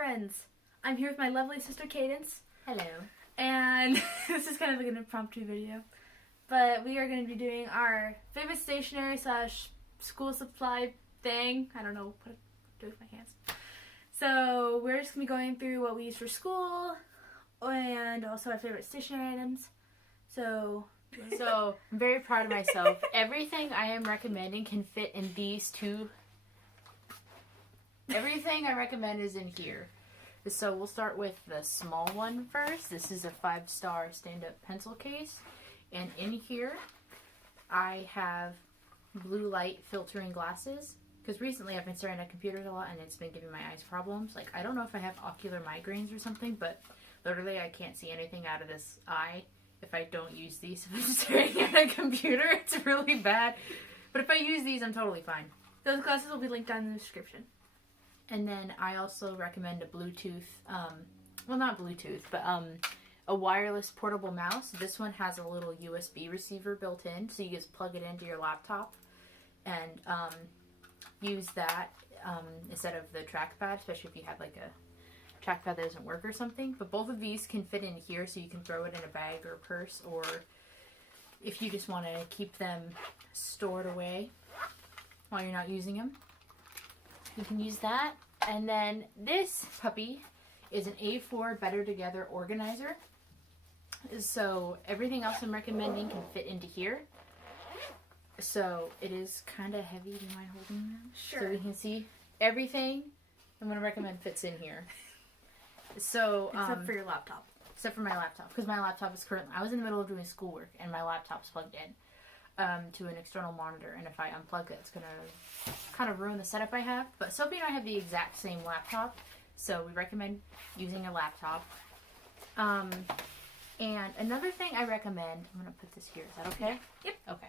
friends. I'm here with my lovely sister Cadence. Hello. And this is kind of like an impromptu video. But we are going to be doing our favorite stationery / school supply thing. I don't know what to do with my hands. So we're just going to be going through what we use for school and also our favorite stationery items. So I'm very proud of myself. Everything I am recommending can fit in these two. Everything I recommend is in here. So we'll start with the small one first. This is a 5-star stand-up pencil case. And in here, I have blue light filtering glasses. Because recently I've been staring at computers a lot and it's been giving my eyes problems. Like, I don't know if I have ocular migraines or something, but literally I can't see anything out of this eye if I don't use these. If I'm staring at a computer, it's really bad. But if I use these, I'm totally fine. Those glasses will be linked down in the description. And then I also recommend a Bluetooth, well, not Bluetooth, but a wireless portable mouse. This one has a little USB receiver built in, so you just plug it into your laptop and use that instead of the trackpad, especially if you have like a trackpad that doesn't work or something. But both of these can fit in here, so you can throw it in a bag or a purse, or if you just want to keep them stored away while you're not using them, you can use that. And then this puppy is an A4 Better Together organizer. So everything else I'm recommending can fit into here. So it is kind of heavy. Do you mind holding them? Sure. So we can see everything I'm going to recommend fits in here. So except for your laptop. Except for my laptop, because my laptop is currently, I was in the middle of doing schoolwork and my laptop's plugged in to an external monitor, and if I unplug it, it's going to kind of ruin the setup I have. But Sophie and I have the exact same laptop, so we recommend using a laptop. And another thing I recommend, I'm going to put this here, is that okay? Yep. Okay.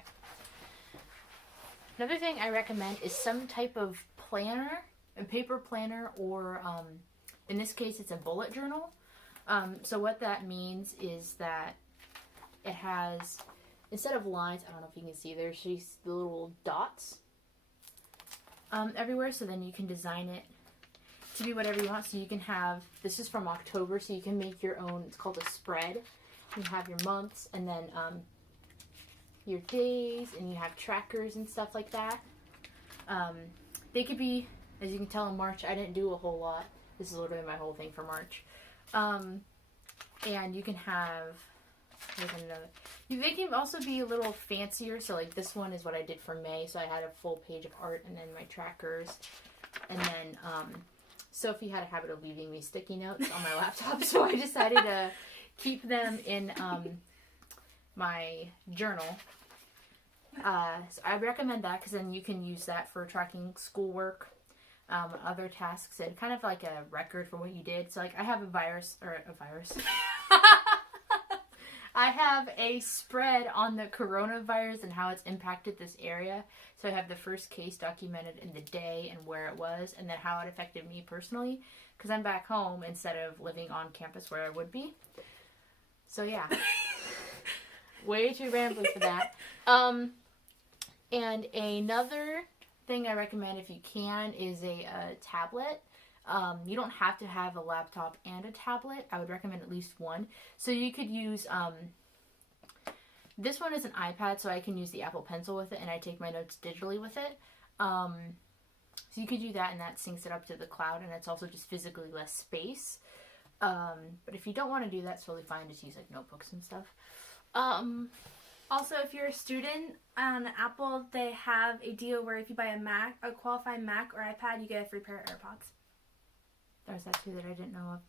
Another thing I recommend is some type of planner, a paper planner, or in this case it's a bullet journal. So what that means is that it has, instead of lines, I don't know if you can see, there's these little dots everywhere, so then you can design it to be whatever you want. So you can have, this is from October, so you can make your own, it's called a spread. You have your months, and then your days, and you have trackers and stuff like that. They could be, as you can tell in March, I didn't do a whole lot. This is literally my whole thing for March. And you can have, they can also be a little fancier. So like this one is what I did for May. So I had a full page of art and then my trackers. And then Sophie had a habit of leaving me sticky notes on my laptop. So I decided to keep them in my journal. So I recommend that because then you can use that for tracking schoolwork. Other tasks, and kind of like a record for what you did. So like I have I have a spread on the coronavirus and how it's impacted this area. So I have the first case documented in the day and where it was, and then how it affected me personally, because I'm back home instead of living on campus where I would be. So yeah. Way too rambly for that. And another thing I recommend, if you can, is a tablet. You don't have to have a laptop and a tablet. I would recommend at least one. So you could use, this one is an iPad, so I can use the Apple Pencil with it, and I take my notes digitally with it. So you could do that, and that syncs it up to the cloud, and it's also just physically less space. But if you don't want to do that, it's totally fine. Just use like notebooks and stuff. Also, if you're a student on Apple, they have a deal where if you buy a qualified Mac or iPad, you get a free pair of AirPods. There's that too that I didn't know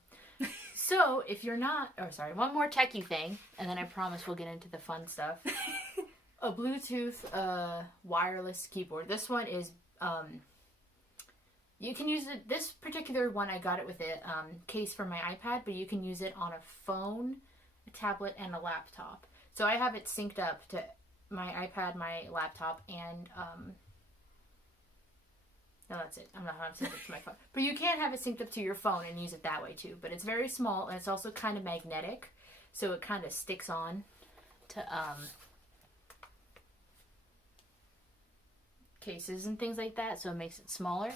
of. So, if you're not, one more techie thing, and then I promise we'll get into the fun stuff. A Bluetooth wireless keyboard. This one is, you can use it, this particular one, I got it with a case for my iPad, but you can use it on a phone, a tablet, and a laptop. So I have it synced up to my iPad, my laptop, and, no, that's it. I'm not synced up to my phone. But you can have it synced up to your phone and use it that way too. But it's very small, and it's also kind of magnetic, so it kind of sticks on to, cases and things like that, so it makes it smaller.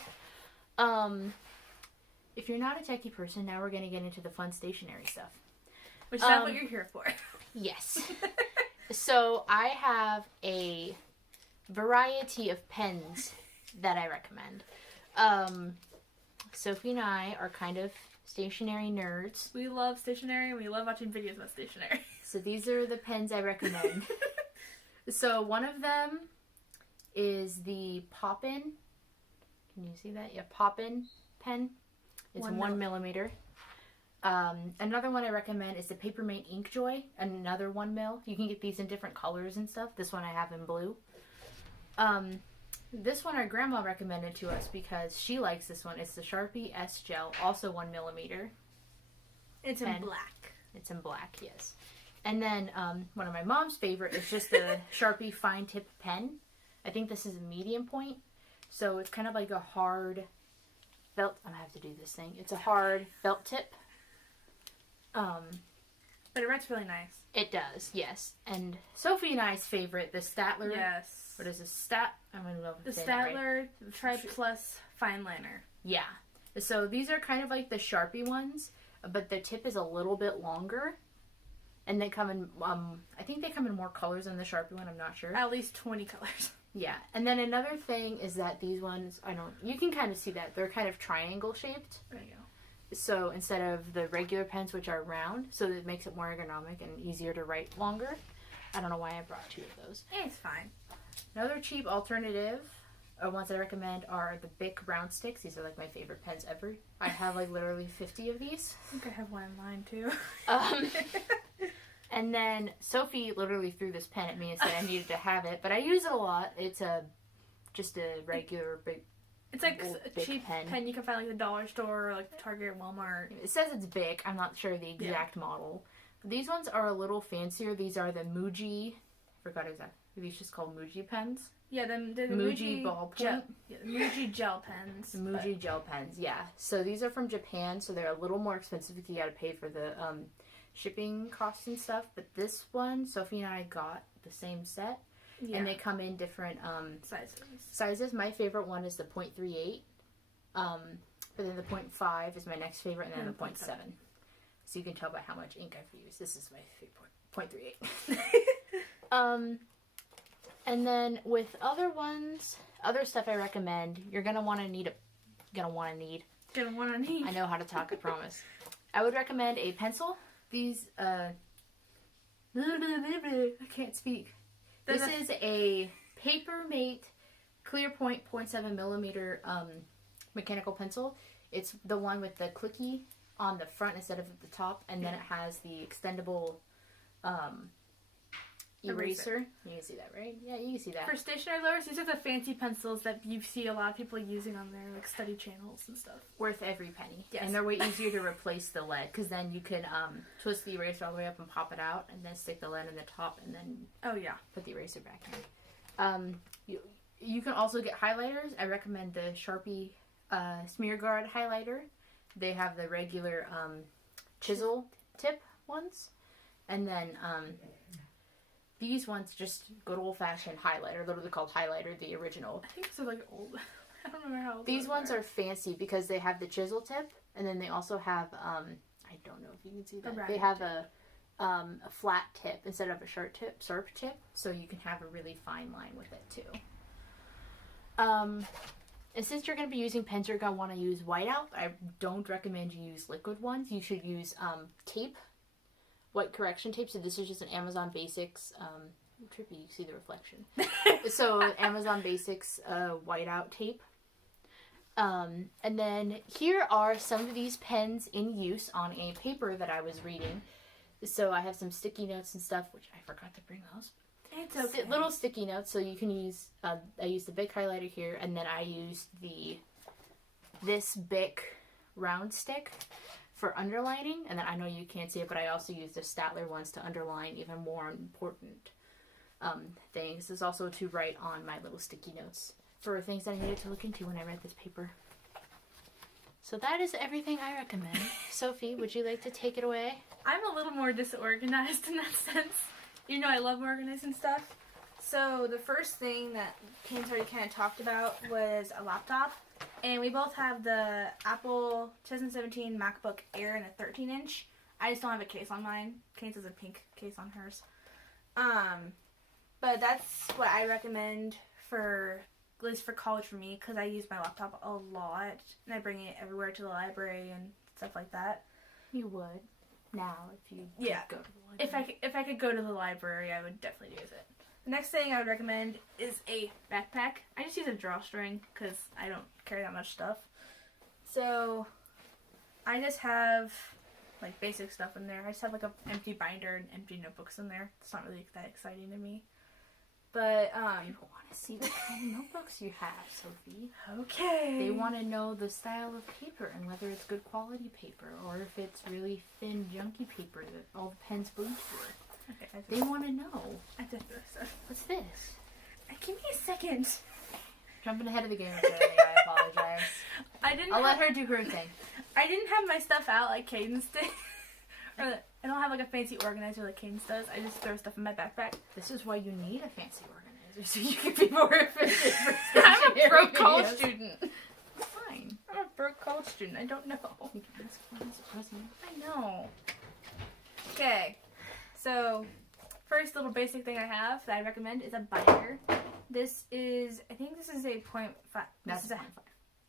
if you're not a techie person, now we're going to get into the fun stationery stuff. Which is not what you're here for. Yes. So I have a variety of pens that I recommend. Sophie and I are kind of stationery nerds. We love stationery and we love watching videos about stationery. So these are the pens I recommend. So one of them is the Poppin. Can you see that? Yeah, Poppin pen. It's 1 millimeter. Another one I recommend is the Papermate Inkjoy, another 1 mil. You can get these in different colors and stuff. This one I have in blue. This one our grandma recommended to us because she likes this one. It's the Sharpie S Gel, also 1 millimeter. It's in black. It's in black, yes. And then one of my mom's favorite is just the Sharpie Fine Tip Pen. I think this is a medium point. So it's kind of like a hard felt. I'm going to have to do this thing. It's a hard felt tip. But it writes really nice. It does, yes. And Sophie and I's favorite, the Statler. Yes. What is this? I don't know the Statler Tri Plus Fine Liner. Yeah. So these are kind of like the Sharpie ones, but the tip is a little bit longer. And they come in, I think they come in more colors than the Sharpie one, I'm not sure. At least 20 colors. Yeah. And then another thing is that these ones, you can kind of see that. They're kind of triangle shaped. There you go. So instead of the regular pens, which are round, so it makes it more ergonomic and easier to write longer. I don't know why I brought 2 of those. It's fine. Another cheap alternative, ones I recommend, are the Bic round sticks. These are like my favorite pens ever. I have like literally 50 of these. I think I have one in mine too. And then Sophie literally threw this pen at me and said I needed to have it, but I use it a lot. It's just a regular big. It's like a cheap pen you can find like the dollar store or like Target or Walmart. It says it's Bic. I'm not sure the exact model. These ones are a little fancier. These are the Muji. I forgot exactly. These just called Muji pens. Yeah, the Muji ballpoint. The Muji gel pens. The Muji gel pens, yeah. So these are from Japan, so they're a little more expensive because you got to pay for the shipping costs and stuff. But this one, Sophie and I got the same set. Yeah. And they come in different sizes. My favorite one is the 0.38. But then the 0.5 is my next favorite, and then the 0.7. So you can tell by how much ink I've used. This is my favorite 0.38. And then with other stuff I recommend, you're gonna want to need. I know how to talk, I promise. I would recommend a pencil. These, I can't speak. This is a Papermate Clearpoint 0.7 millimeter mechanical pencil. It's the one with the clicky on the front instead of at the top, and then it has the extendable eraser. You can see that, right? Yeah, you can see that. For stationery lovers, these are the fancy pencils that you see a lot of people using on their like study channels and stuff. Worth every penny. Yes. And they're way easier to replace the lead, because then you can twist the eraser all the way up and pop it out, and then stick the lead in the top, and then put the eraser back in. You can also get highlighters. I recommend the Sharpie Smear Guard highlighter. They have the regular chisel tip ones, and then these ones just good old-fashioned highlighter, literally called highlighter, the original. I think they're like old. I don't remember how old these ones are fancy because they have the chisel tip, and then they also have I don't know if you can see that. They have a flat tip instead of a sharp tip, so you can have a really fine line with it too. And since you're going to be using pens, you're going to want to use whiteout. I don't recommend you use liquid ones. You should use tape. White correction tape. So this is just an Amazon Basics. Trippy, you see the reflection. So Amazon Basics whiteout tape. And then here are some of these pens in use on a paper that I was reading. So I have some sticky notes and stuff, which I forgot to bring those. It's okay. Little sticky notes, so you can use. I used the Bic highlighter here, and then I used this Bic round stick for underlining, and then I know you can't see it, but I also used the Statler ones to underline even more important things. This is also to write on my little sticky notes for things that I needed to look into when I read this paper. So that is everything I recommend. Sophie, would you like to take it away? I'm a little more disorganized in that sense. You know I love organizing stuff. So the first thing that Kane's already kind of talked about was a laptop. And we both have the Apple 2017 MacBook Air in a 13-inch. I just don't have a case on mine. Kate has a pink case on hers. But that's what I recommend for, at least for college for me, because I use my laptop a lot. And I bring it everywhere to the library and stuff like that. You would. Now, if you go to the library. If I could go to the library, I would definitely use it. The next thing I would recommend is a backpack. I just use a drawstring because I don't carry that much stuff. So I just have like basic stuff in there. I just have like an empty binder and empty notebooks in there. It's not really that exciting to me. But people want to see what kind of notebooks you have, Sophie. Okay. They want to know the style of paper and whether it's good quality paper or if it's really thin, junky paper that all the pens bleed through. Okay, they want to know. What's this? Give me a second. Jumping ahead of the game, I apologize. I'll let her do her thing. I didn't have my stuff out like Cadence did. I don't have like a fancy organizer like Cadence does. I just throw stuff in my backpack. This is why you need a fancy organizer, so you can be more efficient for I'm a broke college student. Fine. I'm a broke college student. I don't know. You can ask for his present. I know. Okay. So, first little basic thing I have that I recommend is a binder. This is, I think this is a 0.5. That's a 0.5.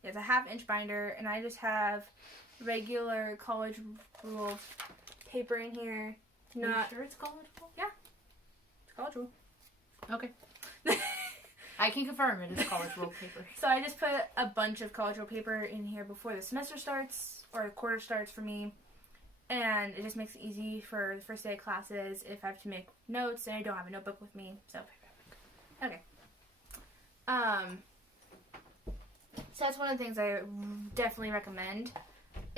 It's a 1/2-inch binder, and I just have regular college ruled paper in here. Are you sure it's college rule? Yeah. It's college rule. Okay. I can confirm it is college rule paper. So I just put a bunch of college rule paper in here before the semester starts, or the quarter starts for me. And it just makes it easy for the first day of classes if I have to make notes and I don't have a notebook with me. So, okay. So that's one of the things I definitely recommend.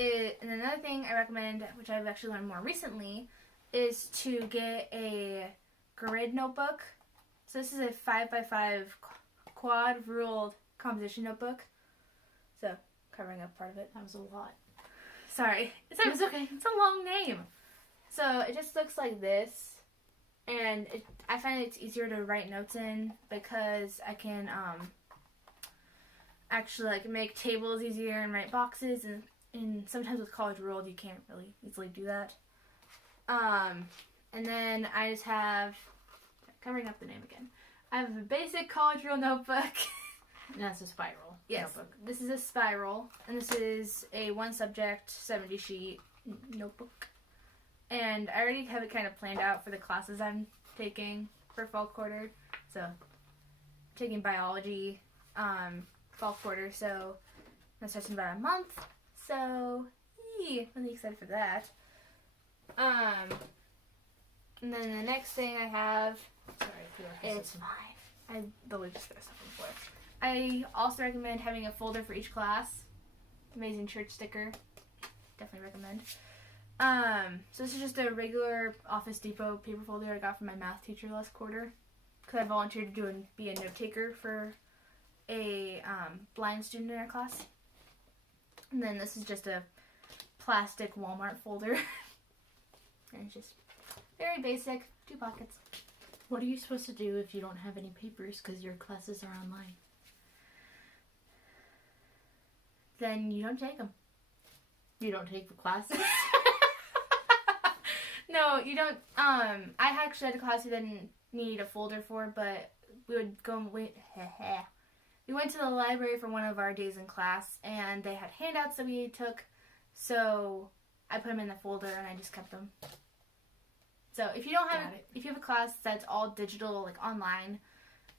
And another thing I recommend, which I've actually learned more recently, is to get a grid notebook. So this is a 5x5 quad ruled composition notebook. So, covering up part of it. That was a lot. Sorry. It's okay. It's a long name. So it just looks like this. And I find it's easier to write notes in because I can actually like make tables easier and write boxes. And sometimes with College Ruled you can't really easily do that. And then I just have, covering up the name again, I have a basic College Ruled notebook. And that's a spiral. Yes, notebook. This is a spiral, and this is a 1-subject, 70-sheet notebook. And I already have it kind of planned out for the classes I'm taking for fall quarter. So, I'm taking biology fall quarter, so that starts in about a month. So, really excited for that. And then the next thing I have, it's mine. I literally just threw stuff on the floor. I also recommend having a folder for each class. Amazing church sticker. Definitely recommend. So this is just a regular Office Depot paper folder I got from my math teacher last quarter. Because I volunteered to be a note taker for a blind student in our class. And then this is just a plastic Walmart folder. And it's just very basic. 2 pockets. What are you supposed to do if you don't have any papers because your classes are online? Then you don't take them. You don't take the classes? No, you don't. I actually had a class we didn't need a folder for, but we would go and wait. We went to the library for one of our days in class, and they had handouts that we took, so I put them in the folder and I just kept them. So if you if you have a class that's all digital, like online,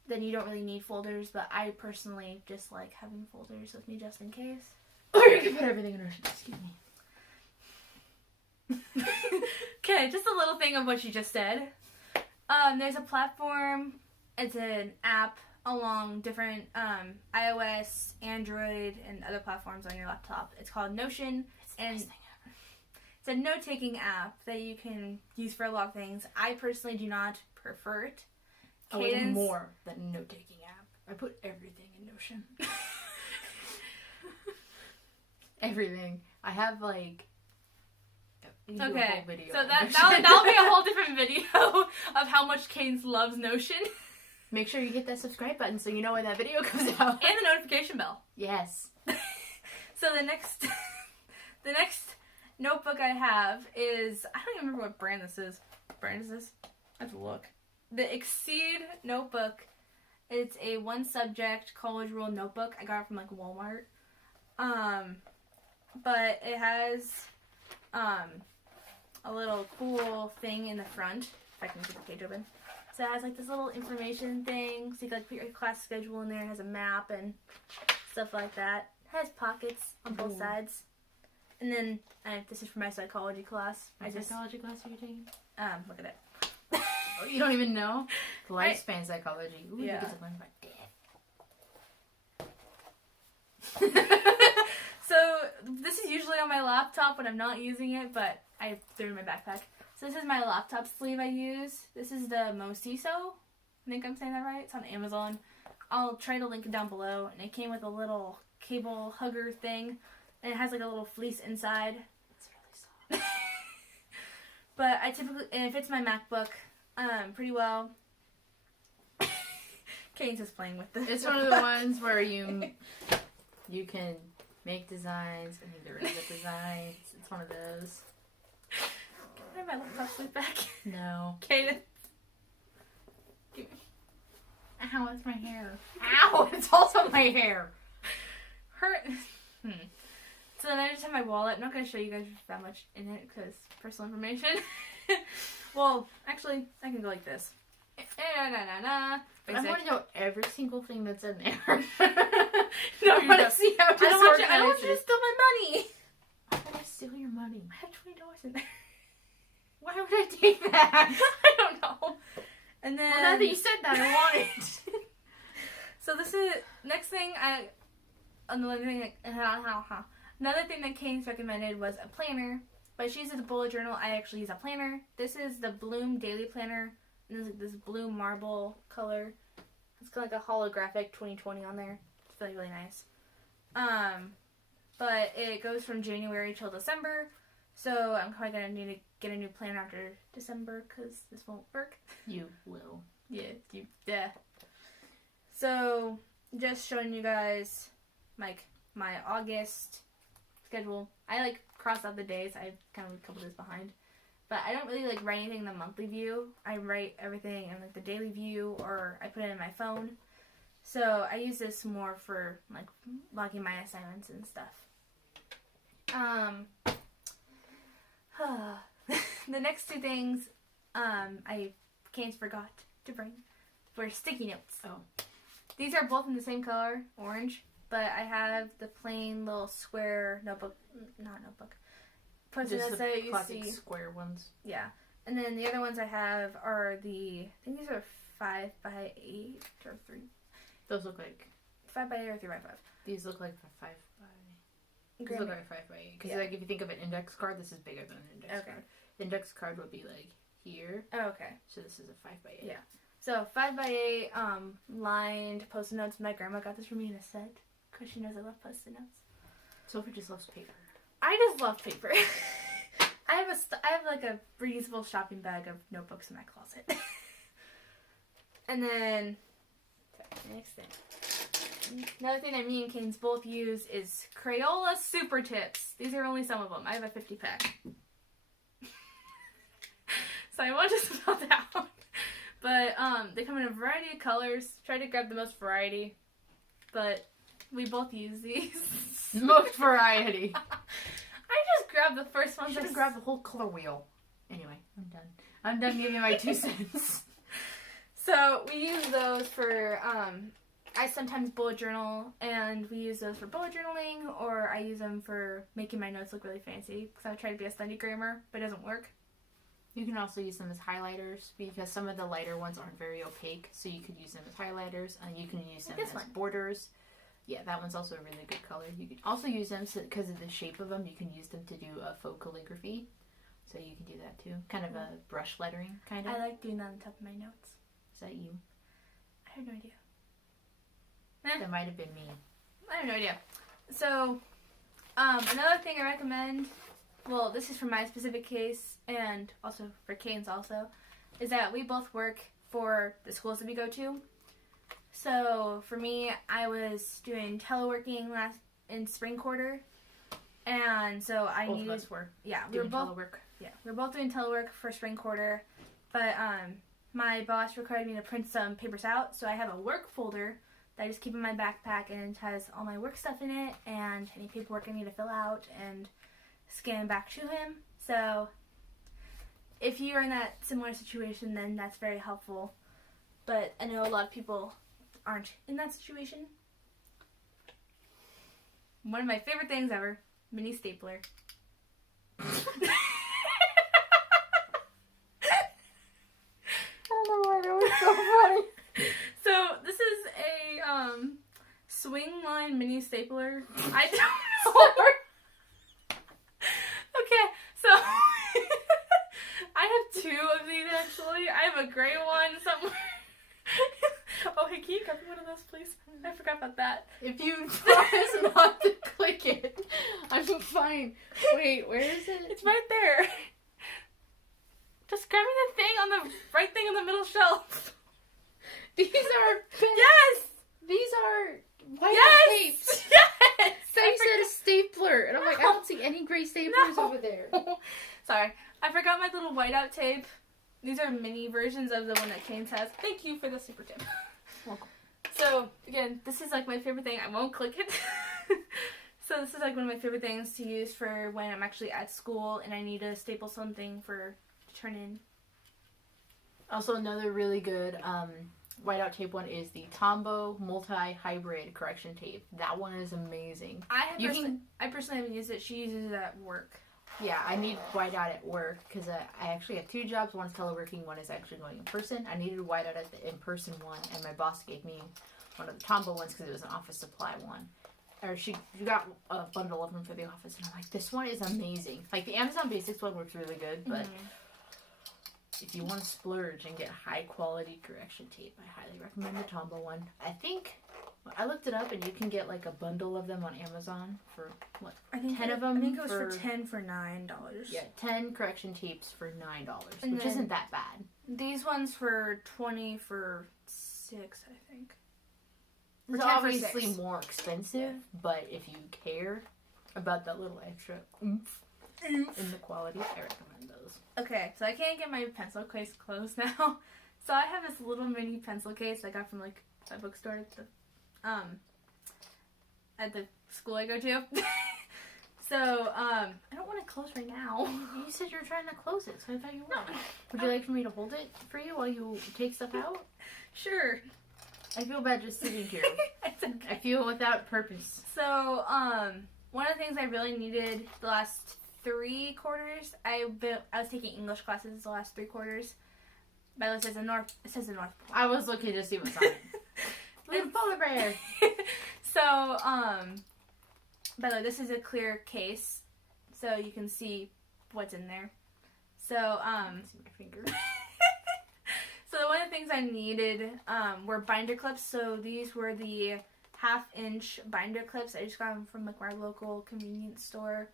then you don't really need folders, but I personally just like having folders with me just in case. Or you can put everything in excuse me. Okay, just a little thing of what you just said. There's a platform, it's an app along different iOS, Android, and other platforms on your laptop. It's called Notion. It's the best thing ever. It's a note-taking app that you can use for a lot of things. I personally do not prefer it. It's more than a note-taking app. I put everything in Notion. Everything. I have like. Okay, so that'll be a whole different video of how much Cadence loves Notion. Make sure you hit that subscribe button so you know when that video comes out. And the notification bell. Yes. So the next the next notebook I have is, I don't even remember what brand this is. What brand is this? I have to look. The Exceed notebook. It's a one subject college rule notebook. I got it from like Walmart. But it has a little cool thing in the front. If I can get the page open. So it has like this little information thing. So you can like put your class schedule in there. It has a map and stuff like that. It has pockets on both sides. And then this is for my psychology class. What psychology class are you taking? Look at it. Oh, you don't even know? Lifespan psychology. Ooh, Yeah. You get to learn about death. So this is usually on my laptop when I'm not using it, but I threw it in my backpack. So this is my laptop sleeve I use. This is the Mosiso. I think I'm saying that right. It's on Amazon. I'll try to link it down below. And it came with a little cable hugger thing. And it has like a little fleece inside. It's really soft. But I typically, and it fits my MacBook pretty well. Kane's just playing with this. It's one of the ones where you can make designs and then get rid of the designs. It's one of those. Can I have my laptop sleeve back? No. Kaden. Ow, it's my hair. Ow, it's also my hair. So then I just have my wallet. I'm not going to show you guys that much in it because personal information. Well, actually, I can go like this. I want to know every single thing that's in there. No, I want to see how I don't want you disorganized to it is. steal my money. Why would I steal your money? I have $20 in there. Why would I take that? I don't know. And then... Well, now that you said that, I want it. So this is... Next thing another thing that Kane's recommended was a planner. But she uses a bullet journal. I actually use a planner. This is the Bloom Daily Planner. And there's like this blue marble color. It's got like a holographic 2020 on there. It's really, really nice. But it goes from January till December. So I'm probably going to need to get a new planner after December because this won't work. You will. Yeah. So just showing you guys like my August schedule. I like cross out the days. I kind of a couple days behind. But I don't really like write anything in the monthly view. I write everything in like the daily view or I put it in my phone. So I use this more for like logging my assignments and stuff. The next two things Kane's forgot to bring were sticky notes. Oh. These are both in the same color, orange, but I have the plain little square post-it notes that you classic see. square ones. Yeah. And then the other ones I have are I think these are 5 by 8 or 3. Those look like 5 by 8 or 3 by 5. these look like 5 by. These Granny. look like 5 by 8. Because Yeah. like if you think of an index card, this is bigger than an index card. The index card would be like here. Oh, okay. So this is a 5 by 8. Yeah. So 5 by 8 lined post-it notes. My grandma got this for me in a set because she knows I love post-it notes. Sophie just loves paper. I just love paper. I have like a reusable shopping bag of notebooks in my closet. And then next thing. Another thing that me and Kane's both use is Crayola Super Tips. These are only some of them. I have a 50 pack. So I won't just spell that out. But they come in a variety of colors. Try to grab the most variety. But we both use these. Most variety. I just grabbed the first one. Should have grabbed the whole color wheel. Anyway, I'm done. I'm done giving my 2 cents. So we use those for, I sometimes bullet journal, and we use those for bullet journaling, or I use them for making my notes look really fancy, because I try to be a study grammar, but it doesn't work. You can also use them as highlighters, because some of the lighter ones aren't very opaque, so you could use them as highlighters, and you can use them as borders. Yeah, that one's also a really good color. You can also use them, because of the shape of them, you can use them to do a faux calligraphy, so you can do that too. Kind of a brush lettering, kind of. I like doing that on top of my notes. Is that you? I have no idea. That might have been me. I have no idea. So, another thing I recommend, well, this is for my specific case, and also for Kane's also, is that we both work for the schools that we go to. So, for me, I was doing teleworking in spring quarter, And so I Both needed. of us were We were doing both. telework. Yeah, we were both doing telework for spring quarter, but my boss required me to print some papers out, so I have a work folder that I just keep in my backpack, and it has all my work stuff in it and any paperwork I need to fill out and scan back to him. So if you're in that similar situation, then that's very helpful. But I know a lot of people aren't in that situation. One of my favorite things ever, mini stapler. I don't know why that was so funny. So this is a swing line mini stapler. I don't know. Okay, so I have two of these actually. I have a gray one somewhere. Oh, hey, can you copy one of those, please? I forgot about that. If you promise not to click it, I'm fine. Wait, where is it? It's right there. Just grab me the thing on the right thing on the middle shelf. These are Yes! These are white Yes! tapes. Yes! So you said a stapler, and I'm like, I don't see any gray staplers No. over there. Sorry, I forgot my little whiteout tape. These are mini versions of the one that Kane's has. Thank you for the super tip. Welcome. So, again, this is like my favorite thing. I won't click it. So this is like one of my favorite things to use for when I'm actually at school and I need to staple something to turn in. Also, another really good whiteout tape one is the Tombow multi-hybrid correction tape. That one is amazing. I personally haven't used it. She uses it at work. Yeah, I need whiteout at work because I actually have two jobs. One's teleworking, one is actually going in person. I needed whiteout at the in-person one, and my boss gave me one of the Tombow ones because it was an office supply one. Or she got a bundle of them for the office, and I'm like, this one is amazing. Like, the Amazon Basics one works really good, but if you want to splurge and get high-quality correction tape, I highly recommend the Tombow one. I think I looked it up, and you can get like a bundle of them on Amazon for what? 10 of them. I think it was for 10 for $9. Yeah, 10 correction tapes for $9, And which then- isn't that bad. These ones for 20 for 6, I think. It's 10 for obviously 6. more expensive, but if you care about that little extra oomph in the quality, I recommend those. Okay, so I can't get my pencil case closed now. So I have this little mini pencil case I got from like a bookstore at the school I go to. So I don't want to close right now. You said you were trying to close it, so I thought you would. No. Would you like for me to hold it for you while you take stuff out? Sure. I feel bad just sitting here. It's okay. I feel without purpose. So one of the things I really needed the last 3 quarters, I was taking English classes the last 3 quarters. But it says the North Pole. I was looking to see what's on it. Little polar bear. So, by the way, this is a clear case, so you can see what's in there. So, See my finger. so one of the things I needed were binder clips. So these were the 1/2-inch binder clips. I just got them from like my local convenience store.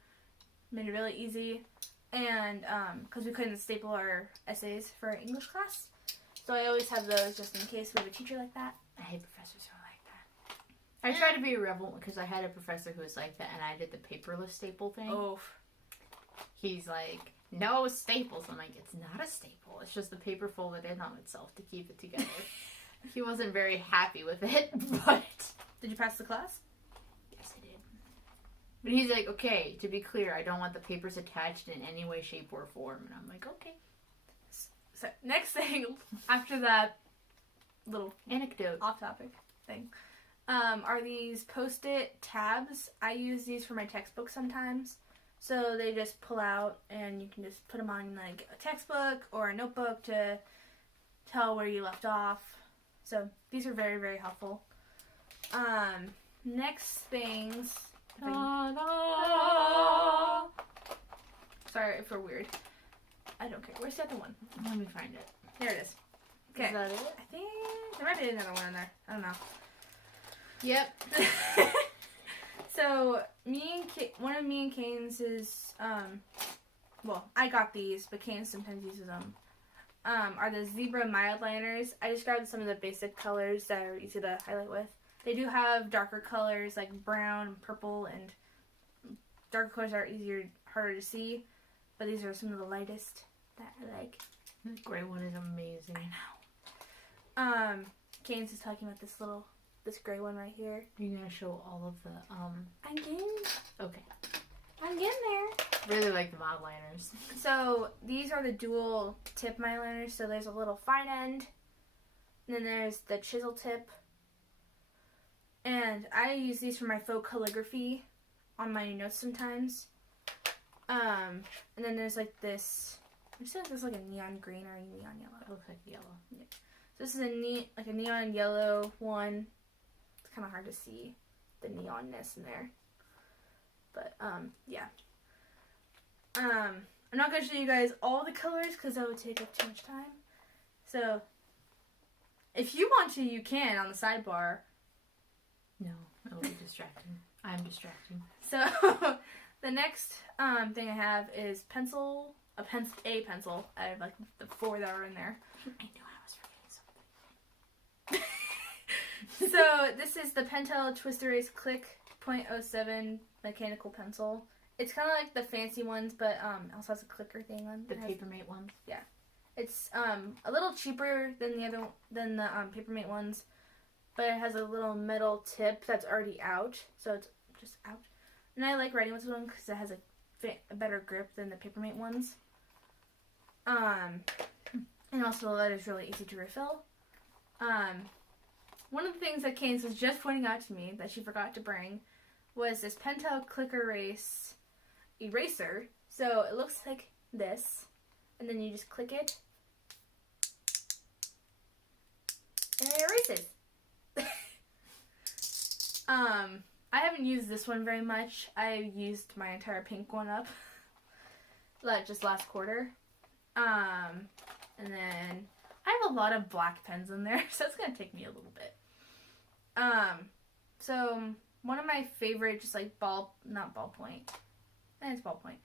Made it really easy, and because we couldn't staple our essays for our English class, so I always have those just in case we have a teacher like that. I hate professors who are like that. I tried to be a rebel because I had a professor who was like that, and I did the paperless staple thing. Oh, He's like, no staples. I'm like, it's not a staple. It's just the paper folded in on itself to keep it together. He wasn't very happy with it, but... did you pass the class? Yes, I did. But he's like, okay, to be clear, I don't want the papers attached in any way, shape, or form. And I'm like, okay. So next thing after that little Anecdote. off-topic thing are these Post-it tabs. I use these for my textbook sometimes. So they just pull out and you can just put them on like a textbook or a notebook to tell where you left off. So these are very, very helpful. Next things. Sorry if we're weird. I don't care. Where's the other one? Let me find it. There it is. Okay. Is that it? I think there might be another one in there. I don't know. Yep. So one of me and Kane's is well, I got these, but Kane sometimes uses them. Are the zebra mild liners. I just grabbed some of the basic colors that are easy to highlight with. They do have darker colors like brown, purple, and darker colors are harder to see, but these are some of the lightest that I like. This gray one is amazing. I know. Kane's is talking about this gray one right here. You're gonna show all of the I'm getting Okay. I'm getting there. Really like the mile liners. So these are the dual tip mile liners. So there's a little fine end, and then there's the chisel tip. And I use these for my faux calligraphy on my notes sometimes. And then there's like this. I feel like this is like a neon green or a neon yellow. It looks like yellow. Yeah. So this is a neon yellow one. It's kind of hard to see the neonness in there. But yeah. I'm not gonna show you guys all the colors because that would take up too much time. So if you want to, you can on the sidebar. No, it'll be distracting. I'm distracting. So the next thing I have is a pencil. I have like the 4 that are in there. I knew I was forgetting something. So this is the Pentel Twist Erase Click .07 mechanical pencil. It's kind of like the fancy ones, but also has a clicker thing on. The Papermate ones. Yeah, it's a little cheaper than the Papermate ones, but it has a little metal tip that's already out, so it's just out. And I like writing with this one because it has a better grip than the Papermate ones. And also the letter's really easy to refill. One of the things that Keynes was just pointing out to me that she forgot to bring was this Pentel Click Erase eraser. So it looks like this, and then you just click it, and it erases. I haven't used this one very much. I used my entire pink one up, like just last quarter. And then I have a lot of black pens in there, so it's gonna take me a little bit. So one of my favorite, just like not ballpoint, it's ballpoint.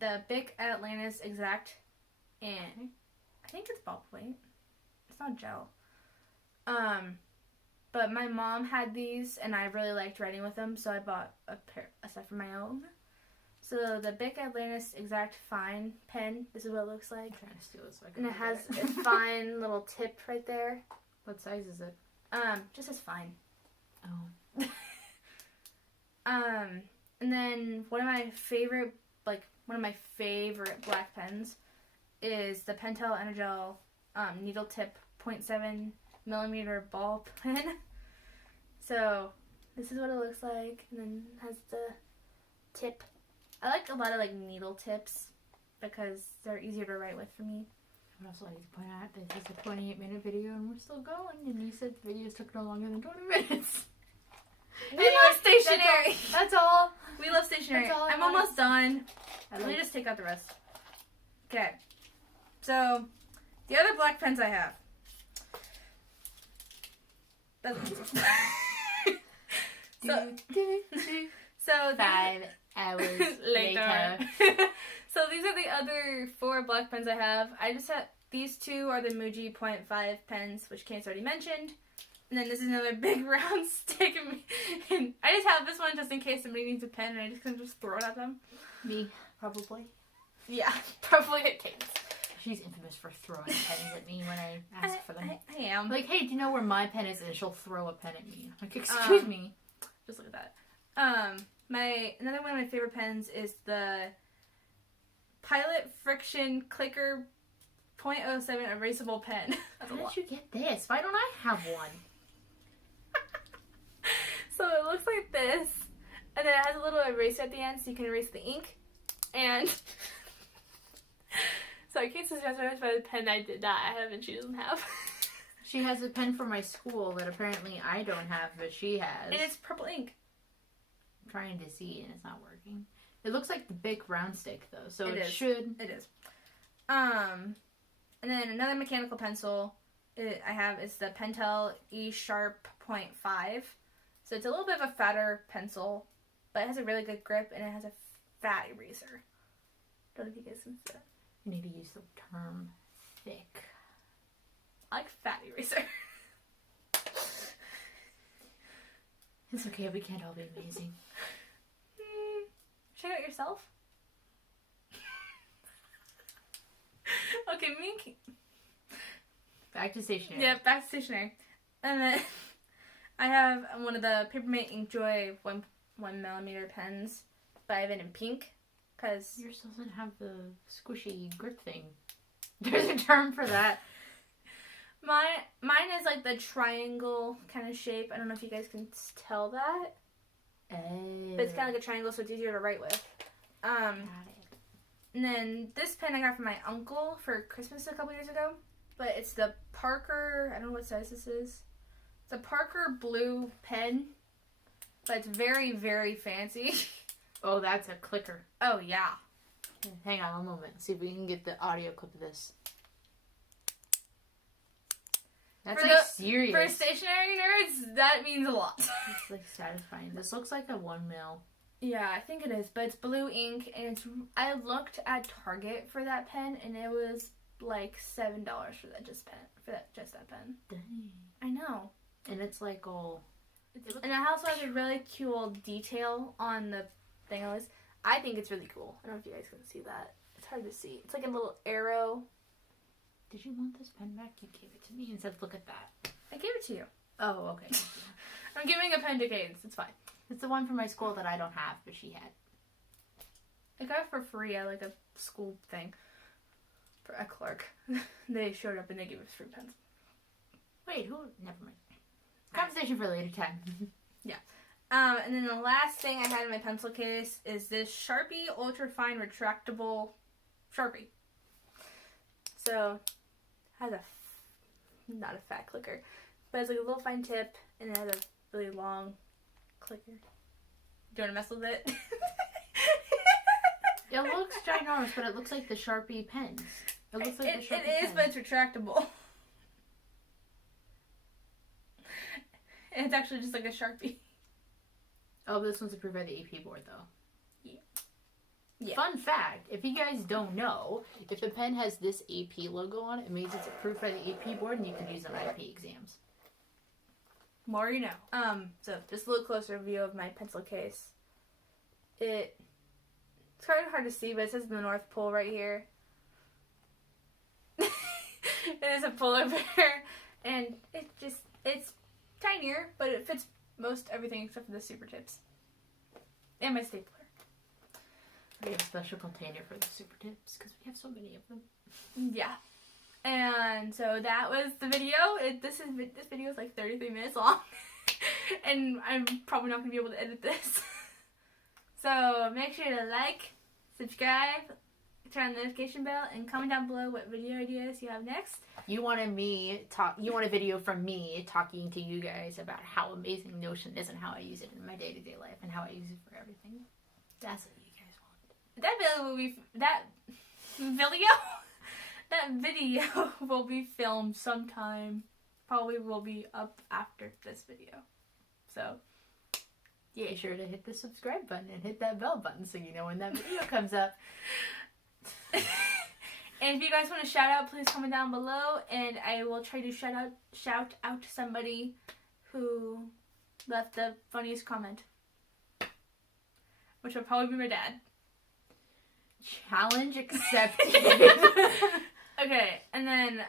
The Bic Atlantis Exact, and I think it's ballpoint. It's not gel. But my mom had these, and I really liked writing with them, so I bought a set for my own. So the Bic Atlantis Exact Fine pen, this is what it looks like. I'm trying to steal this so I can And it has a fine little tip right there. What size is it? Just as fine. Oh. And then one of my favorite black pens is the Pentel Energel needle tip 0.7 millimeter ball pen. So this is what it looks like, and then it has the tip. I like a lot of like needle tips because they're easier to write with for me. I would also like to point out that this is a 28-minute video and we're still going, and you said the videos took no longer than 20 minutes. We love stationery. That's all. We love stationery. That's all I'm almost done. I Let me like just take out the rest. Okay. So, the other black pens I have. So 5 hours later. So these are the other 4 black pens I have. I just have these 2 are the Muji 0.5 pens, which Kane's already mentioned. And then this is another big round stick. And I just have this one just in case somebody needs a pen, and I just can just throw it at them. Me, probably. Yeah, probably at Kane's. She's infamous for throwing pens at me when I ask for them. I am. Like, hey, do you know where my pen is? And she'll throw a pen at me. Like, excuse me. Just look at that. Another one of my favorite pens is the Pilot Friction Clicker 0.07 erasable pen. How did you get this? Why don't I have one? So it looks like this, and then it has a little eraser at the end so you can erase the ink. And so in case this guy's referenced by the pen I did not have and she doesn't have. She has a pen for my school that apparently I don't have, but she has. And it's purple ink. I'm trying to see, and it's not working. It looks like the big round stick, though, so It should... It is. And then another mechanical pencil I have is the Pentel E Sharp 0.5. So it's a little bit of a fatter pencil, but it has a really good grip, and it has a fat eraser. Don't know if you guys can see that. You need to use the term thick. I like fat eraser. It's okay, we can't all be amazing. Check it out yourself. Okay, me. Back to stationery. Yeah, back to stationery. And then I have one of the Papermate Inkjoy 1mm pens, but I have it in pink because Yours doesn't have the squishy grip thing. There's a term for that. mine is like the triangle kind of shape. I don't know if you guys can tell that, but it's kind of like a triangle, so it's easier to write with. Got it. And then this pen I got from my uncle for Christmas a couple years ago. But it's the Parker, I don't know what size this is. It's a Parker blue pen. But it's very, very fancy. Oh, that's a clicker. Oh, yeah. Hang on one moment. See if we can get the audio clip of this. That's For like the- serious. For stationery nerds, that means a lot. It's like satisfying. This looks like a 1mm. Yeah, I think it is. But it's blue ink. And it's. I looked at Target for that pen. And it was like $7 for that just that pen. Dang. I know. And it's like all... And it also has a really cool detail on the thing. I think it's really cool. I don't know if you guys can see that. It's hard to see. It's like a little arrow. Did you want this pen back? You gave it to me and said, look at that. I gave it to you. Oh, okay. I'm giving a pen to Cadence. It's fine. It's the one from my school that I don't have, but she had. I got it for free at like a school thing. For a clerk. They showed up and they gave us free pens. Wait, who? Never mind. Conversation for a later time. And then the last thing I had in my pencil case is this Sharpie Ultra Fine Retractable Sharpie. So, it has not a fat clicker, but it's like a little fine tip and it has a really long clicker. Do you want to mess with it? It looks ginormous, but it looks like the Sharpie pens. It looks like the Sharpie It is, pen. but it's retractable. And it's actually just like a Sharpie. Oh, but this one's approved by the AP board, though. Yeah. Fun fact, if you guys don't know, if a pen has this AP logo on it, it means it's approved by the AP board and you can use it on IP exams. More you know. So just a little closer view of my pencil case. It's kind of hard to see, but it says the North Pole right here. It is a polar bear, and it's tinier, but it fits most everything except for the super tips. And my stapler. We have a special container for the super tips because we have so many of them. Yeah. And so that was the video. This video is like 33 minutes long. And I'm probably not going to be able to edit this. So make sure to like, subscribe, turn on the notification bell, and comment down below what video ideas you have next. You want a video from me talking to you guys about how amazing Notion is and how I use it in my day-to-day life and how I use it for everything. That's what you guys want. That video will be filmed sometime. Probably will be up after this video. So, yeah, be sure to hit the subscribe button and hit that bell button so you know when that video comes up. And if you guys want to shout out, please comment down below, and I will try to shout out to somebody who left the funniest comment, which will probably be my dad. Challenge accepted. Okay, and then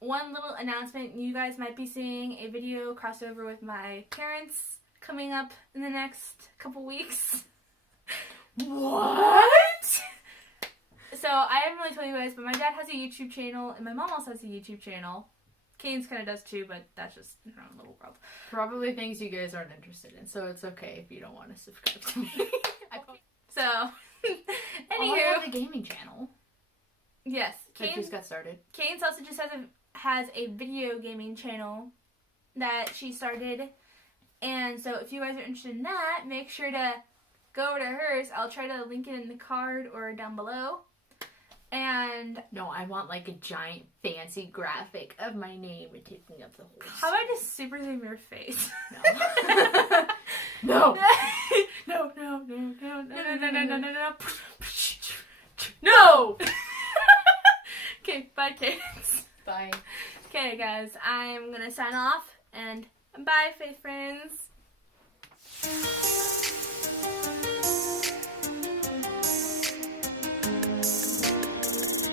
one little announcement: you guys might be seeing a video crossover with my parents coming up in the next couple weeks. What? So, I haven't really told you guys, but my dad has a YouTube channel, and my mom also has a YouTube channel. Kane's kind of does too, but that's just her own little world. Probably things you guys aren't interested in, so it's okay if you don't want to subscribe to me. So, I anywho. have a gaming channel. Yes. That just got started. Kane's also just has a video gaming channel that she started. And so, if you guys are interested in that, make sure to go over to hers. I'll try to link it in the card or down below. And no, I want like a giant fancy graphic of my name and taking up the whole. How about I just super zoom your face? No. No. No. Okay, bye, kids. Bye. Okay, guys, I'm gonna sign off, and bye, Faith friends.